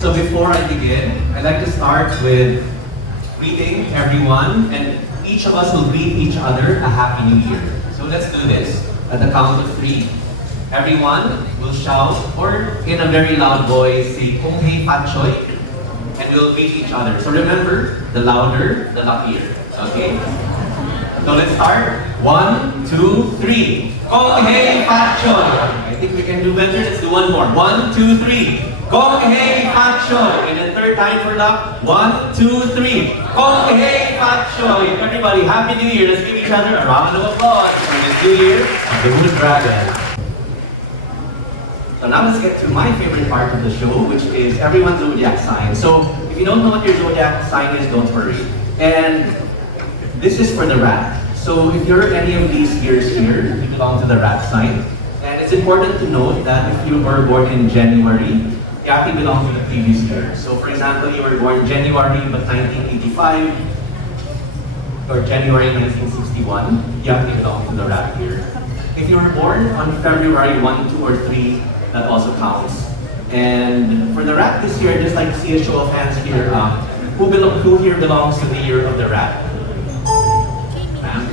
So before I begin, I'd like to start with greeting everyone, and each of us will greet each other a Happy New Year. So let's do this at the count of 3. Everyone will shout, or in a very loud voice, say 𝐏𝐫𝐨𝐬𝐩𝐞𝐫𝐢𝐭𝐲, and we'll greet each other. So remember, the louder, the luckier. Okay? So let's start. 1, 2, 3. 𝐏𝐫𝐨𝐬𝐷𝐞𝐿. I think we can do better. Let's do one more. 1, 2, 3. 𝐏𝐫𝐴𝐻𝐿. And then third time for luck. 1, 2, 3. 𝐏𝐫𝐻𝐿. Everybody, Happy New Year. Let's give each other a round of applause for this New Year of the Moon Dragon. So now let's get to my favorite part of the show, which is everyone's zodiac sign. So if you don't know what your zodiac sign is, don't worry. And this is for the rat. So if you're any of these years here, you belong to the rat sign. And it's important to note that if you were born in January, you actually belong to the previous year. So for example, you were born January but 1985 or January 1961, you actually belong to the rat year. If you were born on February 1, 2, or 3, that also counts. And for the rat this year, I'd just like to see a show of hands here. Who here belongs to the year of the rat? Ma'am?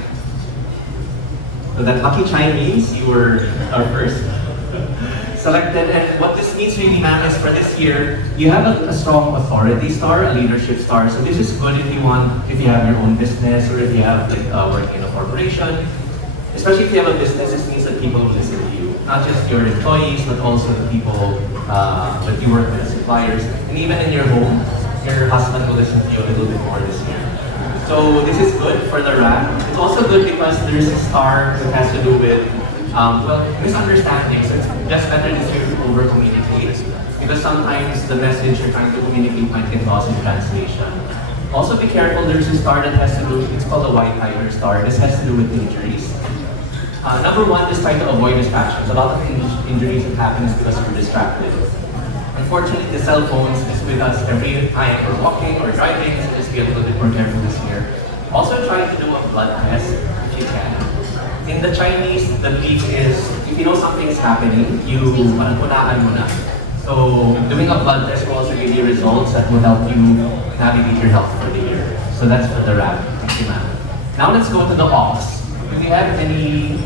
So that lucky Chinese, you were our first selected. And what this means really, ma'am, is for this year, you have a strong authority star, a leadership star. So this is good if you have your own business, or if you have working in a corporation. Especially if you have a business, this means that people will listen to you. Not just your employees, but also the people that you work with, suppliers. And even in your home, your husband will listen to you a little bit more this year. So this is good for the rat. It's also good because there's a star that has to do with, misunderstandings. So it's just better this year to over-communicate. Because sometimes the message you're trying to communicate might get lost in translation. Also be careful, there's a star that has to do, it's called a white tiger star. This has to do with injuries. Number 1, just try to avoid distractions. A lot of injuries that happen is because we're distracted. Unfortunately, the cell phones is with us every time we're walking or driving, so just be a little bit more careful this year. Also try to do a blood test if you can. In the Chinese, the belief is, if you know something is happening, you unaan muna. So doing a blood test will also give you results that will help you navigate your health for the year. So that's for the rat. Thank you, ma'am. Now let's go to the ox. Do we have any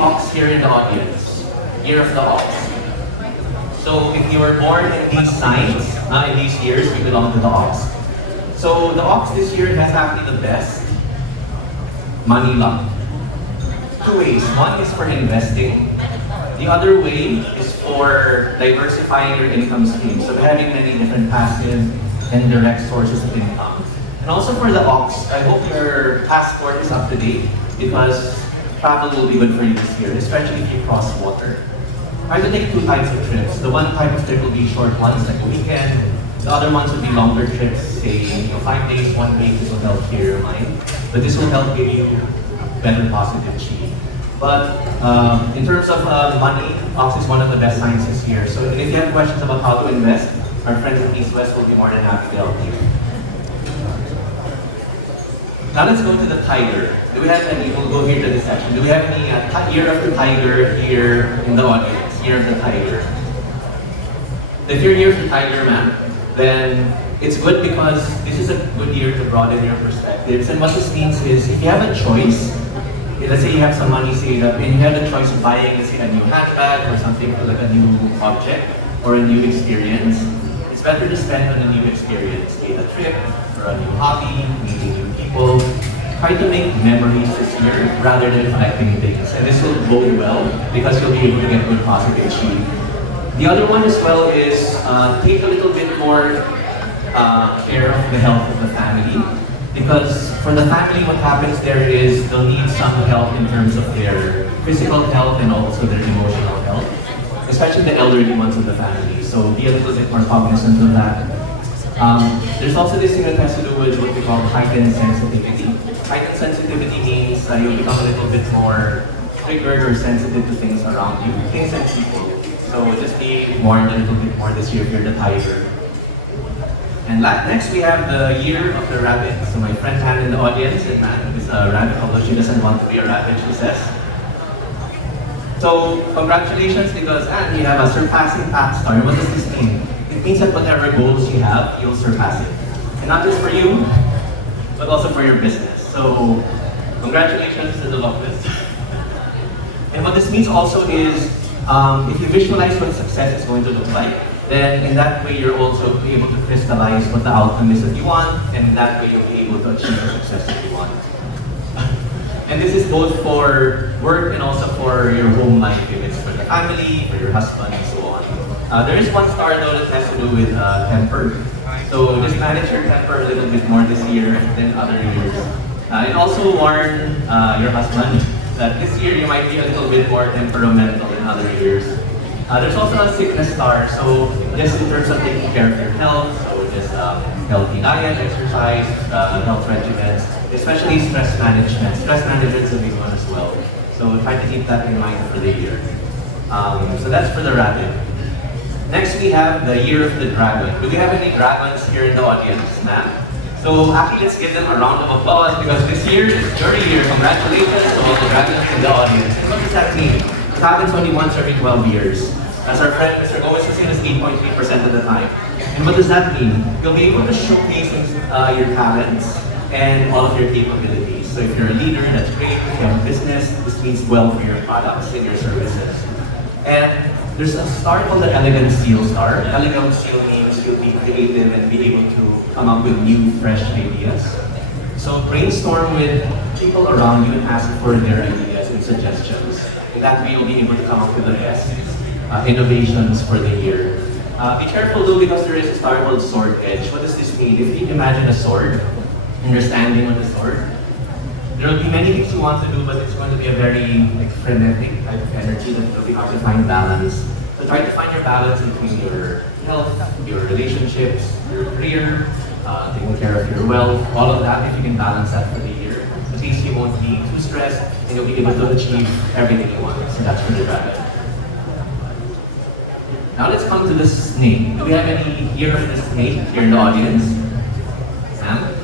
ox here in the audience? Year of the ox. So if you were born in these signs, in these years, you belong to the ox. So the ox this year has actually the best money luck. 2 ways. One is for investing. The other way is for diversifying your income stream. So having many different passive and direct sources of income. And also for the ox, I hope your passport is up to date because travel will be good for you this year, especially if you cross water. I would take 2 types of trips. The one type of trip will be short ones, like a weekend. The other ones would be longer trips, say 5 days, 1 week. This will help clear your mind. But this will help give you better positive chi. But in terms of money, ox is one of the best signs this year. So if you have questions about how to invest, our friends at EastWest will be more than happy to help you. Now let's go to the tiger. Do we have any, we'll go here to this section. Do we have any year of the tiger here in the audience? Year of the tiger. If you're year of the tiger, ma'am, then it's good because this is a good year to broaden your perspectives. And what this means is, if you have a choice, let's say you have some money saved up and you have the choice of buying, let's say, a new handbag or something, like a new object or a new experience, it's better to spend on a new experience, be it a trip or a new hobby, meeting new people. Try to make memories this year rather than collecting things. And this will bode well because you'll be able to get good positive chi. The other one as well is take a little bit more care of the health of the family. Because for the family, what happens there is they'll need some help in terms of their physical health and also their emotional health. Especially the elderly ones in the family. So be a little bit more cognizant of that. There's also this thing that has to do with what we call heightened sensitivity. Heightened sensitivity means you'll become a little bit more triggered or sensitive to things around you, things and people. So just be warned a little bit more this year if you're the tiger. And next we have the year of the rabbit. So my friend Han in the audience, and man is a rabbit, although she doesn't want to be a rabbit, she says. So congratulations, because you have a surpassing path star. What does this mean? It means that whatever goals you have, you'll surpass it. And not just for you, but also for your business. So congratulations to the Locust. And what this means also is, if you visualize what success is going to look like, then in that way you're also be able to crystallize what the outcome is that you want, and in that way you'll be able to achieve the success that you want. And this is both for work and also for your home life, if it's for the family, for your husband, and so on. There is one star though that has to do with temper. So just manage your temper a little bit more this year than other years. And also warn your husband that this year you might be a little bit more temperamental than other years. There's also a sickness star, so just in terms of taking care of your health, so just healthy diet, exercise, health regimens, especially stress management. Stress management is a big one as well. So try to keep that in mind for the year. So that's for the rabbit. Next we have the year of the dragon. Do we have any dragons here in the audience, ma'am? So actually let's give them a round of applause, because this year is your year. Congratulations to all the dragons in the audience. And what does that mean? It happens only once every 12 years. As our friend Mr. Gomez was saying, it's 8.3% of the time. And what does that mean? You'll be able to showcase your talents and all of your capabilities. So if you're a leader, that's great. If you have a business, this means well for your products and your services. And there's a star called the Elegant Seal star. Elegant Seal means you'll be creative and be able to come up with new, fresh ideas. So brainstorm with people around you and ask for their ideas and suggestions. In that way, you'll be able to come up with the best innovations for the year. Be careful though, because there is a star called Sword Edge. What does this mean? If you imagine a sword, and you're standing on the sword, there will be many things you want to do, but it's going to be a very frenetic type of energy that will be hard to find balance. So try to find your balance between your health, your relationships, your career, taking care of your wealth, all of that. If you can balance that for the year, at least you won't be too stressed and you'll be able to achieve everything you want. So that's for the dragon. Now let's come to the snake. Do we have any year of the snake here in the audience? Sam?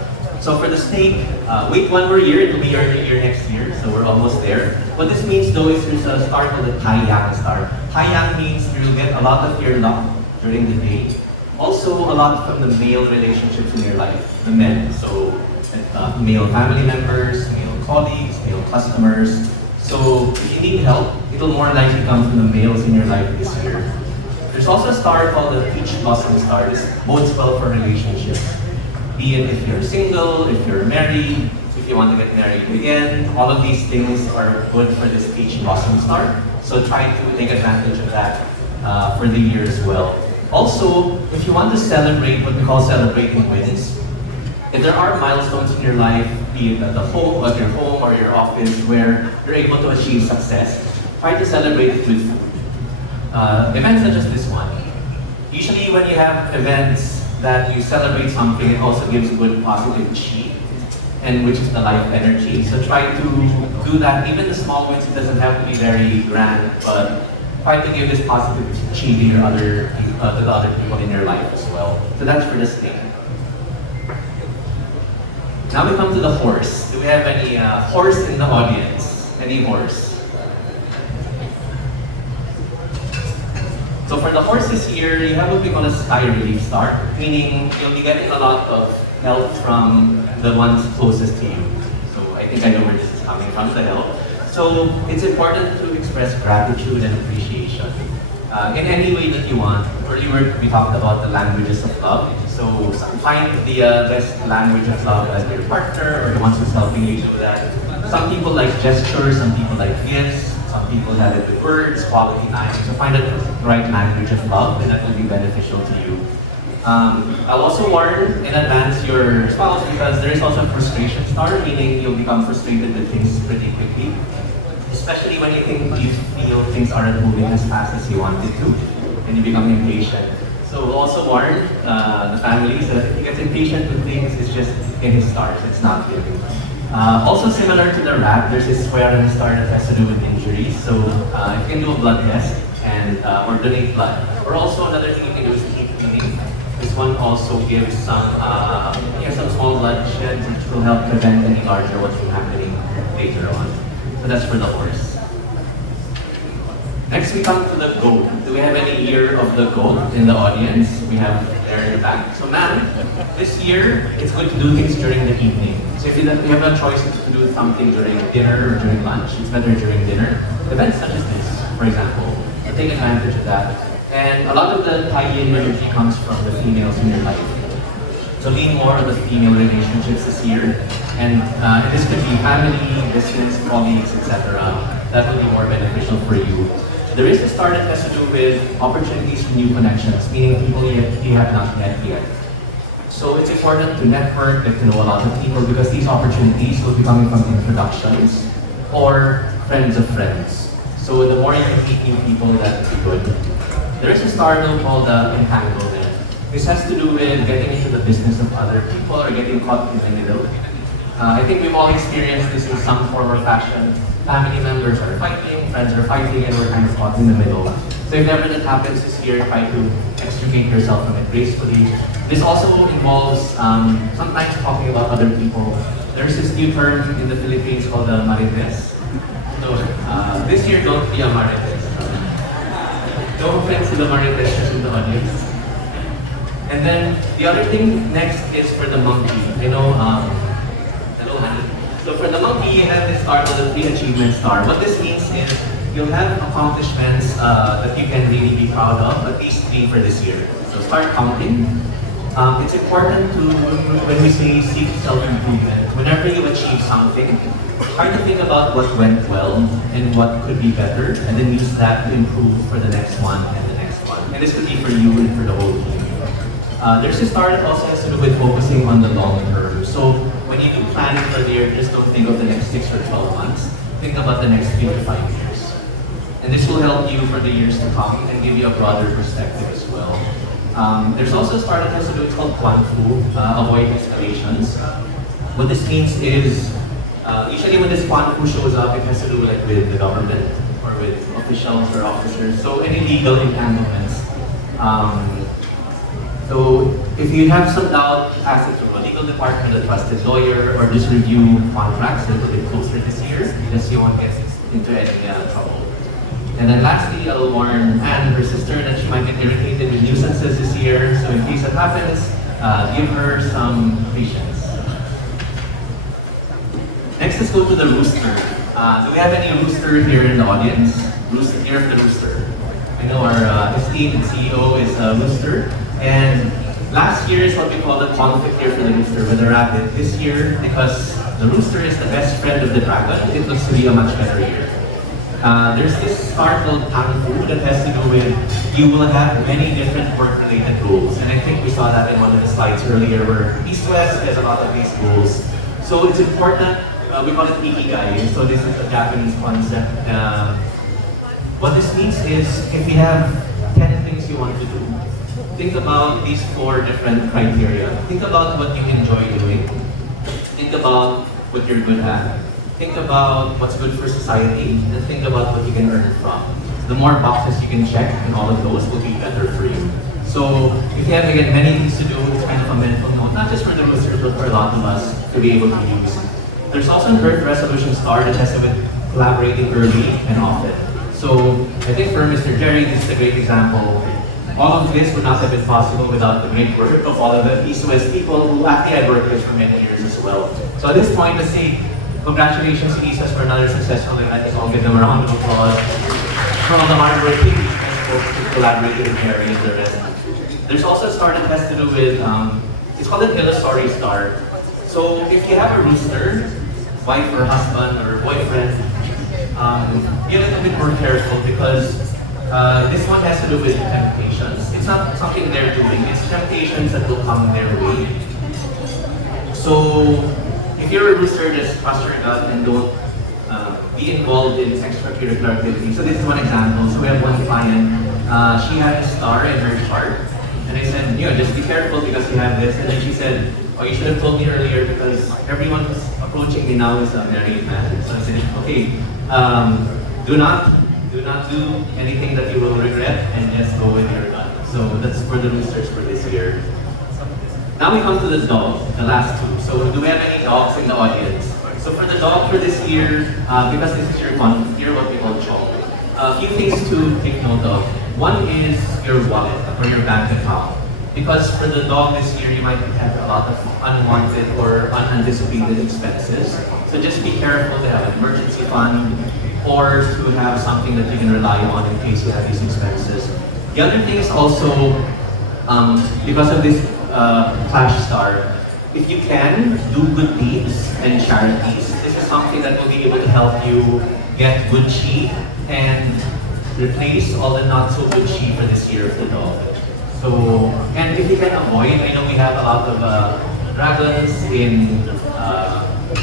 So for the snake, wait one more year, it will be your year next year, so we're almost there. What this means though is there's a star called the 𝐏𝐫𝐸𝐿 star. 𝐏𝐸𝐸 means you'll get a lot of your luck during the day. Also a lot from the male relationships in your life, the men. So male family members, male colleagues, male customers. So if you need help, it'll more likely come from the males in your life this year. There's also a star called the peach blossom star. This bodes well for relationships. Be it if you're single, if you're married, if you want to get married again, all of these things are good for this peach blossom star. So try to take advantage of that for the year as well. Also, if you want to celebrate what we call celebrating wins, if there are milestones in your life, be it at your home or your office, where you're able to achieve success, try to celebrate it with food. Events such as this one. Usually when you have events that you celebrate something, it also gives good positive chi, and which is the life energy. So try to do that. Even the small wins, it doesn't have to be very grand, but try to give this positive chi to the other people in your life as well. So that's for this thing. Now we come to the horse. Do we have any horse in the audience? Any horse? So for the horses here, you have what we call a sky relief star, meaning you'll be getting a lot of help from the ones closest to you. So I think I know where this is coming from, the help. So it's important to express gratitude and appreciation in any way that you want. Earlier we talked about the languages of love. So find the best language of love as your partner or the ones who's helping you do that. Some people like gestures, some people like gifts. Some people have it with words, quality time. So find the right language of love, and that will be beneficial to you. I'll also warn in advance your spouse, because there is also a frustration star, meaning you'll become frustrated with things pretty quickly. Especially when you feel things aren't moving as fast as you wanted to, and you become impatient. So we'll also warn the families that if he gets impatient with things, it's just in his stars, it's not good. Also similar to the rat, there's this square star that has to do with injuries. So you can do a blood test and or donate blood. Or also another thing you can do is keep cleaning. This one also gives some small bloodsheds, which will help prevent any larger ones from happening later on. So that's for the horse. Next, we come to the goat. Do we have any year of the goat in the audience? We have there in the back. So ma'am, this year, it's good to do things during the evening. So if you have a choice to do something during dinner or during lunch, it's better during dinner. Events such as this, for example, take advantage of that. And a lot of the tie-in energy comes from the females in your life. So lean more on the female relationships this year. And this could be family, business, colleagues, etc. That will be more beneficial for you. There is a star that has to do with opportunities for new connections, meaning people you have not met yet. So it's important to network, get to know a lot of people, because these opportunities will be coming from introductions or friends of friends. So the more you can meet new people, that's good. There is a star though called entanglement. This has to do with getting into the business of other people or getting caught in the middle. I think we've all experienced this in some form or fashion. Family members are fighting, friends are fighting, and we're kind of caught in the middle. So if ever that happens this year, try to extricate yourself from it gracefully. This also involves sometimes talking about other people. There's this new term in the Philippines called the marites. So this year, don't be a marites. No offense to the marites in the audience. And then the other thing next is for the monkey. I know, hello honey. So for the monkey, you have this star called the 3 achievement star. What this means is you'll have accomplishments that you can really be proud of, at least 3 for this year. So start counting. It's important to, when we say seek self-improvement, whenever you achieve something, try to think about what went well and what could be better, and then use that to improve for the next one and the next one. And this could be for you and for the whole team. There's a star that also has to do with focusing on the long term. So when you do planning for the year, just don't think of the next 6 or 12 months. Think about the next 3 to 5 years. And this will help you for the years to come and give you a broader perspective as well. There's also a star that has to do with called Quan Fu, avoid escalations. What this means is, usually when this Quan Fu shows up, it has to do with the government or with officials or officers. So any legal entanglements. So if you have some doubt, pass it through a legal department, a trusted lawyer, or just review contracts a little bit closer this year, because you won't get into any trouble. And then lastly, I'll warn Anne, her sister, that she might get irritated with nuisances this year. So in case that happens, give her some patience. Next, let's go to the rooster. Do we have any rooster here in the audience? Rooster, here of the rooster. I know our esteemed CEO is a rooster. And last year is what we call the conflict year for the rooster with the rabbit. This year, because the rooster is the best friend of the dragon, it looks to be a much better year. There's this star called Kung Fu that has to do with you will have many different work-related goals. And I think we saw that in one of the slides earlier where EastWest has a lot of these goals. So it's important, we call it 𝐒𝐫𝐸𝐸. So this is a Japanese concept. What this means is if you have 10 things you want to do, think about these 4 different criteria. Think about what you enjoy doing. Think about what you're good at. Think about what's good for society. And think about what you can earn from. The more boxes you can check in all of those will be better for you. So if you have, again, many things to do, it's kind of a mental note, not just for the roosters, but for a lot of us to be able to use. There's also an Earth Resolution star that has to do with collaborating early and often. So I think for Mr. Jerry, this is a great example. All of this would not have been possible without the great work of all of the EastWest people who actually I've worked with for many years as well. So at this point, let's say congratulations to EastWest for another successful event. Let's all give them a round of applause for all the hard work folks who collaborated with Jerry and the rest. There's also a star that has to do with, it's called an illusory star. So if you have a rooster, wife or husband or boyfriend, be a little bit more careful because this one has to do with temptations. It's not something they're doing, it's temptations that will come their way. So, if you're a rooster, just trust your gut and don't be involved in extracurricular activities. So this is one example. So we have one client, she had a star in her chart. And I said, just be careful because you have this. And then she said, oh, you should have told me earlier because everyone who's approaching me now is a married man. So I said, okay, do not do anything that you will regret and just go with your gut. So that's for the roosters for this year. Now we come to the dog, the last 2. So do we have any dogs in the audience? So for the dog for this year, because this is your month, you're what we call 𝐏𝐫𝐸𝐿. a few things to take note of. One is your wallet or your bank account. Because for the dog this year, you might have a lot of unwanted or unanticipated expenses. So just be careful to have an emergency fund or to have something that you can rely on in case you have these expenses. The other thing is also, because of this Clash Star, if you can, do good deeds and charities. This is something that will be able to help you get good chi and replace all the not so good chi for this year of the dog. So, and if you can avoid, I know we have a lot of dragons in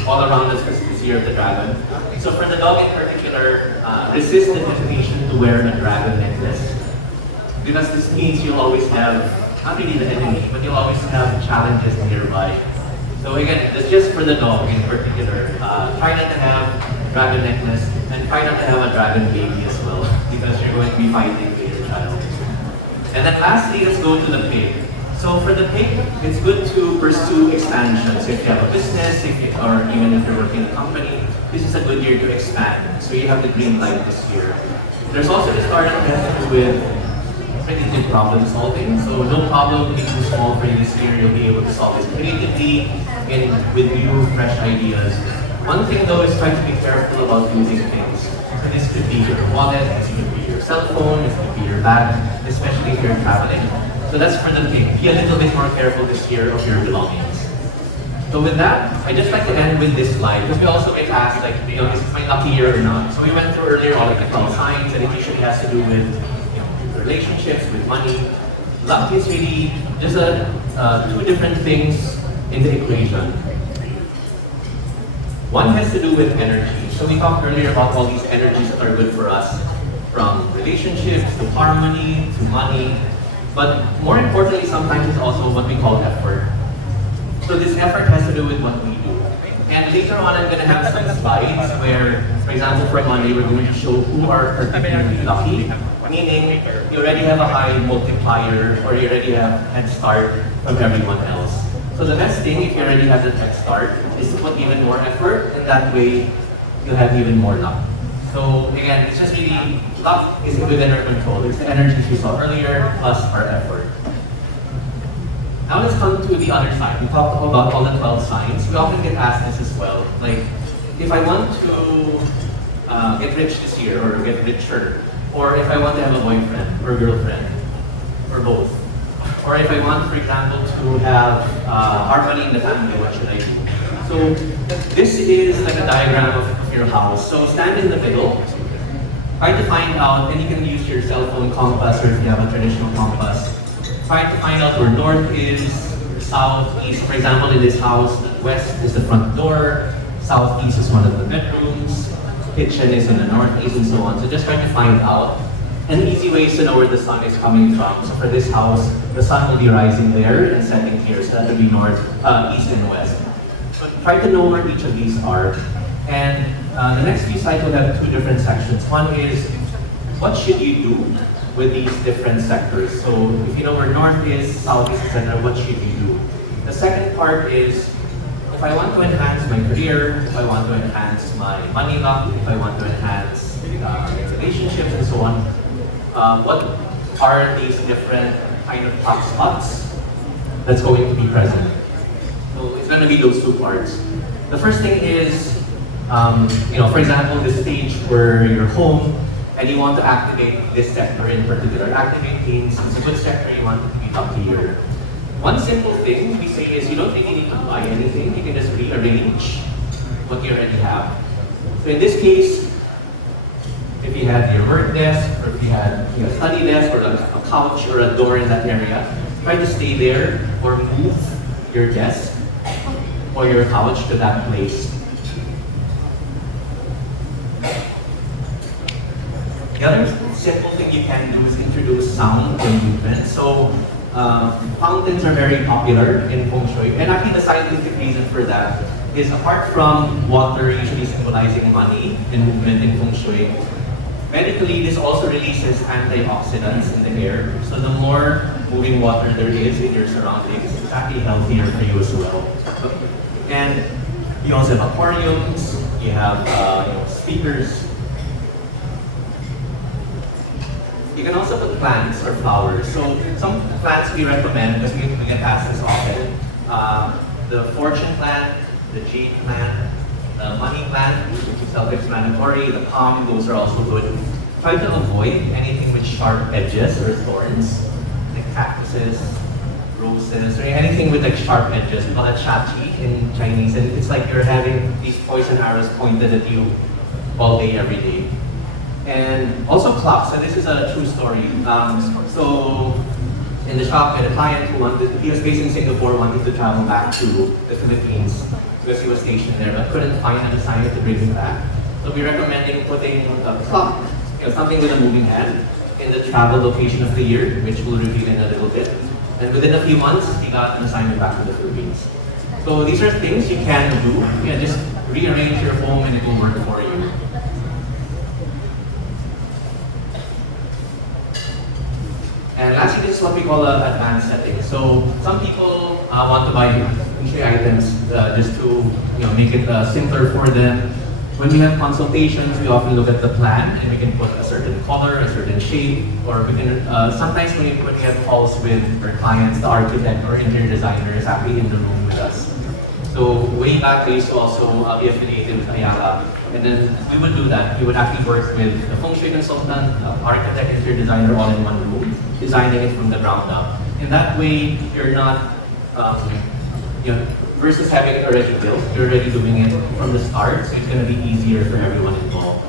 all around us because this year of the dragon. So for the dog in particular, resist the temptation to wear a dragon necklace. Because this means you'll always have, not really the enemy, but you'll always have challenges nearby. So again, that's just for the dog in particular. Try not to have a dragon necklace and try not to have a dragon baby as well because you're going to be fighting with your child. And then lastly, let's go to the pig. So for the pig, it's good to pursue expansion. So if you have a business, or even if you're working in a company, this is a good year to expand. So you have the green light this year. There's also the star that has to do with pretty good problem solving. So no problem being too small for you this year. You'll be able to solve this creatively and with new, fresh ideas. One thing though is try to be careful about losing things. So this could be your wallet, this could be your cell phone, this could be your bag, especially if you're traveling. So that's for the pig. Be a little bit more careful this year of your belongings. So with that, I just like to end with this slide because we also get asked, like, you know, is it my lucky year or not? So we went through earlier all of the 12 signs, and it usually has to do with, you know, relationships, with money. Luck is really just two different things in the equation. One has to do with energy. So we talked earlier about all these energies that are good for us, from relationships to harmony to money. But more importantly, sometimes it's also what we call effort. So this effort has to do with what we do. And later on, I'm going to have some slides where, for example, for Monday, we're going to show who are particularly lucky, meaning you already have a high multiplier or you already have head start from everyone else. So the best thing, if you already have the head start, is to put even more effort, and that way you'll have even more luck. So again, it's just really, luck is within our control. It's the energies we saw earlier, plus our effort. Now let's come to the other side. We talked about all the 12 signs. We often get asked this as well. Like, if I want to get rich this year, or get richer, or if I want to have a boyfriend, or girlfriend, or both. Or if I want, for example, to have harmony in the family, what should I do? So this is like a diagram of your house. So stand in the middle, try to find out, and you can use your cell phone compass, or if you have a traditional compass, try to find out where north is, south, east. For example, in this house, west is the front door, southeast is one of the bedrooms, kitchen is in the northeast, and so on. So just try to find out. An easy way is to know where the sun is coming from. So for this house, the sun will be rising there and setting here. So that would be north, east, and west. So try to know where each of these are. And the next few slides will have two different sections. One is, what should you do with these different sectors? So if you know where north is, south is, etc., what should you do? The second part is, if I want to enhance my career, if I want to enhance my money luck, if I want to enhance relationships and so on, what are these different kind of hot spots that's going to be present? So it's going to be those two parts. The first thing is, for example, the stage where you're home and you want to activate this sector in particular. Activate means it's a good sector, you want it to be luckier. One simple thing we say is you don't really need to buy anything, you can just rearrange what you already have. So in this case, if you had your work desk, or if you had a study desk, or a couch, or a door in that area, try to stay there, or move your desk or your couch to that place. The other simple thing you can do is introduce sound and movement. So fountains are very popular in Feng Shui, and actually the scientific reason for that is, apart from water usually symbolizing money and movement in Feng Shui, medically, this also releases antioxidants in the air. So the more moving water there is in your surroundings, it's actually healthier for you as well. And you also have aquariums, you have speakers. You can also put plants or flowers. So some plants we recommend, because we get asked this often, the fortune plant, the jade plant, the money plant, which is self-explanatory, the palm, those are also good. Try to avoid anything with sharp edges or thorns, like cactuses, roses, or anything with like sharp edges. We call that shachi in Chinese, and it's like you're having these poison arrows pointed at you all day, every day. And also clocks, so this is a true story. So in the shop, I had a client he was based in Singapore, wanted to travel back to the Philippines because he was stationed there, but couldn't find an assignment to bring him back. So we're recommending putting a clock, something with a moving hand, in the travel location of the year, which we'll reveal in a little bit. And within a few months, he got an assignment back to the Philippines. So these are things you can do. Just rearrange your home and it will work for you. And lastly, this is what we call an advanced setting. So some people want to buy Feng Shui items just to make it simpler for them. When we have consultations, we often look at the plan and we can put a certain color, a certain shape, or we can sometimes when we have calls with our clients, the architect or interior designer is actually in the room with us. So way back, I used to also be affiliated with 𝐏𝐫𝐸𝐿𝐴, and then we would do that. We would actually work with the Feng Shui consultant, architect, interior designer all in one room, designing it from the ground up. In that way, you're not, versus having it already built, you're already doing it from the start, so it's going to be easier for everyone involved.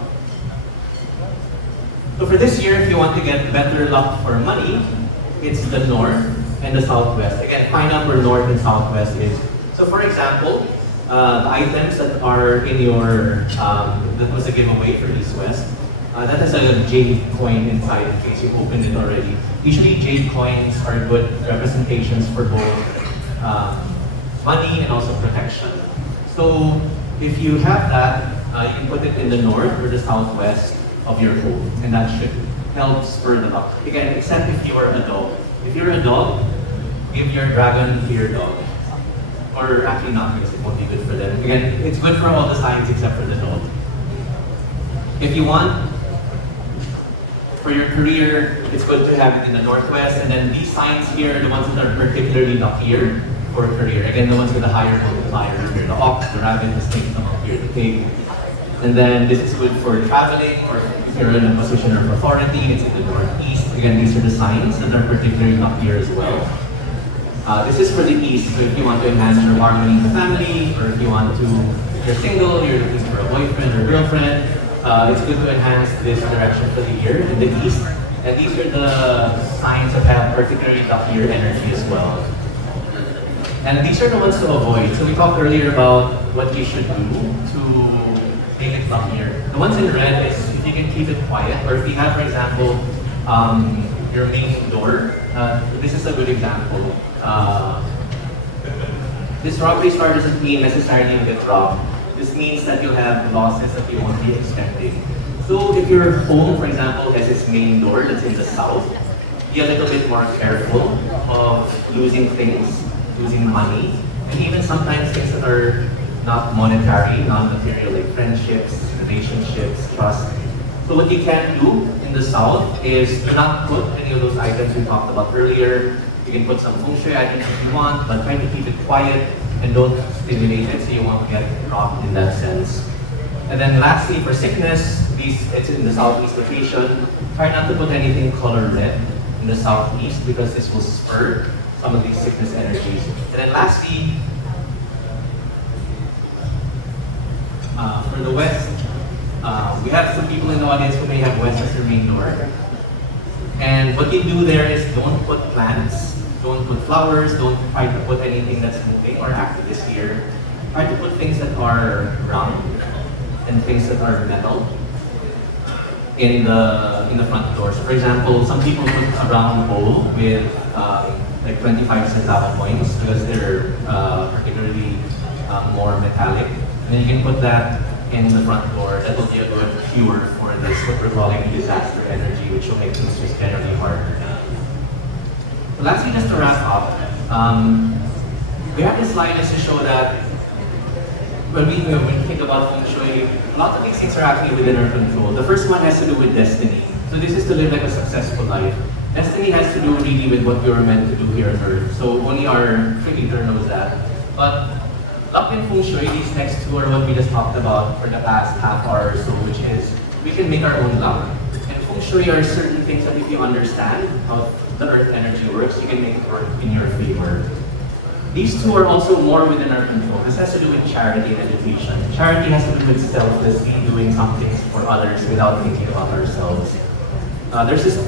So for this year, if you want to get better luck for money, it's the north and the southwest. Again, find out where north and southwest is. So for example, the items that are in your, that was a giveaway for EastWest, that has a jade coin inside in case you opened it already. Usually jade coins are good representations for both money and also protection. So if you have that, you can put it in the north or the southwest of your home, and that should help spur the luck. Again, except if you are a dog. If you're a dog, give your dragon to your dog. Or actually not, because it won't be good for them. Again, it's good for all the signs except for the dog. If you want, for your career, it's good to have it in the northwest, and then these signs here are the ones that are particularly luckier for a career. Again, the ones with the higher multipliers here, the ox, the rabbit, the snake, the monkey, or the pig. And then this is good for traveling, or if you're in a position of authority, it's in the northeast. Again, these are the signs that are particularly luckier as well. This is for the east, so if you want to enhance your harmony in the family, or if you want to, if you're single, you're looking for a boyfriend or girlfriend, it's good to enhance this direction for the year in the east. And these are the signs that have particularly luckier energy as well. And these are the ones to avoid. So we talked earlier about what you should do to make it luckier. The ones in red is if you can keep it quiet, or if you have, for example, your main door. This is a good example. This robbery star doesn't mean necessarily you get robbed. This means that you'll have losses that you won't be expecting. So if your home, for example, has its main door that's in the south, be a little bit more careful of losing things, losing money, and even sometimes things that are not monetary, non-material, like friendships, relationships, trust. So what you can do in the south is to not put any of those items we talked about earlier. You can put some Feng Shui items if you want, but try to keep it quiet and don't stimulate it so you won't get robbed in that sense. And then lastly, for sickness, it's in the southeast location. Try not to put anything color red in the southeast because this will spur some of these sickness energies. And then lastly, for the west, we have some people in the audience who may have west as their main door. And what you do there is don't put plants, don't put flowers, don't try to put anything that's moving or active this year. Try to put things that are round and things that are metal in the front door. So for example, some people put a round bowl with like 25 centavo coins because they're particularly more metallic. And then you can put that in the front door. That will be a good cure for this, what we're calling disaster energy, which will make things just generally harder. So lastly, just to wrap up, we have this slide just to show that when we think about Feng Shui, a lot of these things are actually within our control. The first one has to do with destiny. So this is to live like a successful life. Destiny has to do really with what we were meant to do here on Earth. So only our creator knows that. But luck and Feng Shui, these next two are what we just talked about for the past half hour or so, which is we can make our own luck. And Feng Shui are certain things that if you understand how the Earth energy works, you can make it work in your favor. These two are also more within our control. This has to do with charity and education. Charity has to do with selflessly doing something for others without thinking about ourselves. There's this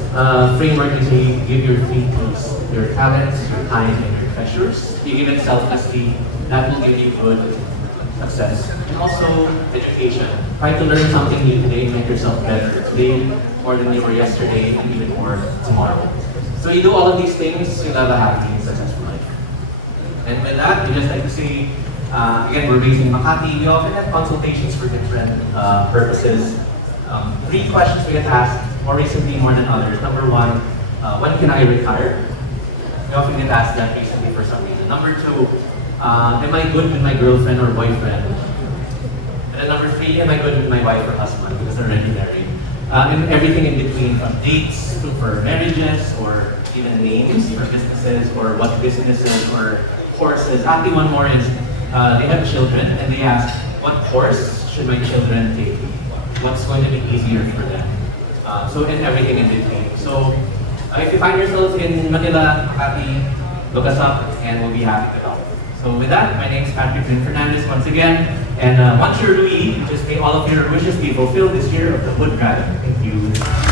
framework you say, give your three T's, your talents, your time, and your treasures. You give it selflessly, that will give you good success. And also, education. Try to learn something new today, make yourself better today, more than you were yesterday, and even more tomorrow. So you do all of these things, you'll have a happy and successful life. And with that, we just like to say, again, we're based in Makati. We often have consultations for different purposes. 3 questions we get asked, more recently, more than others. Number 1, when can I retire? We often get asked that recently for some reason. Number 2, am I good with my girlfriend or boyfriend? And then number 3, am I good with my wife or husband because they're already married? And everything in between, from dates to for marriages or even names for businesses or what businesses or courses. Actually, one more is they have children and they ask, what course should my children take? What's going to be easier for them? So, and everything in between. So, if you find yourselves in Manila, Makati, look us up and we'll be happy to help. So with that, my name is Patrick Lim Fernandez once again. And once you're Louis, just may all of your wishes be fulfilled this year of the Wood Dragon. Thank you.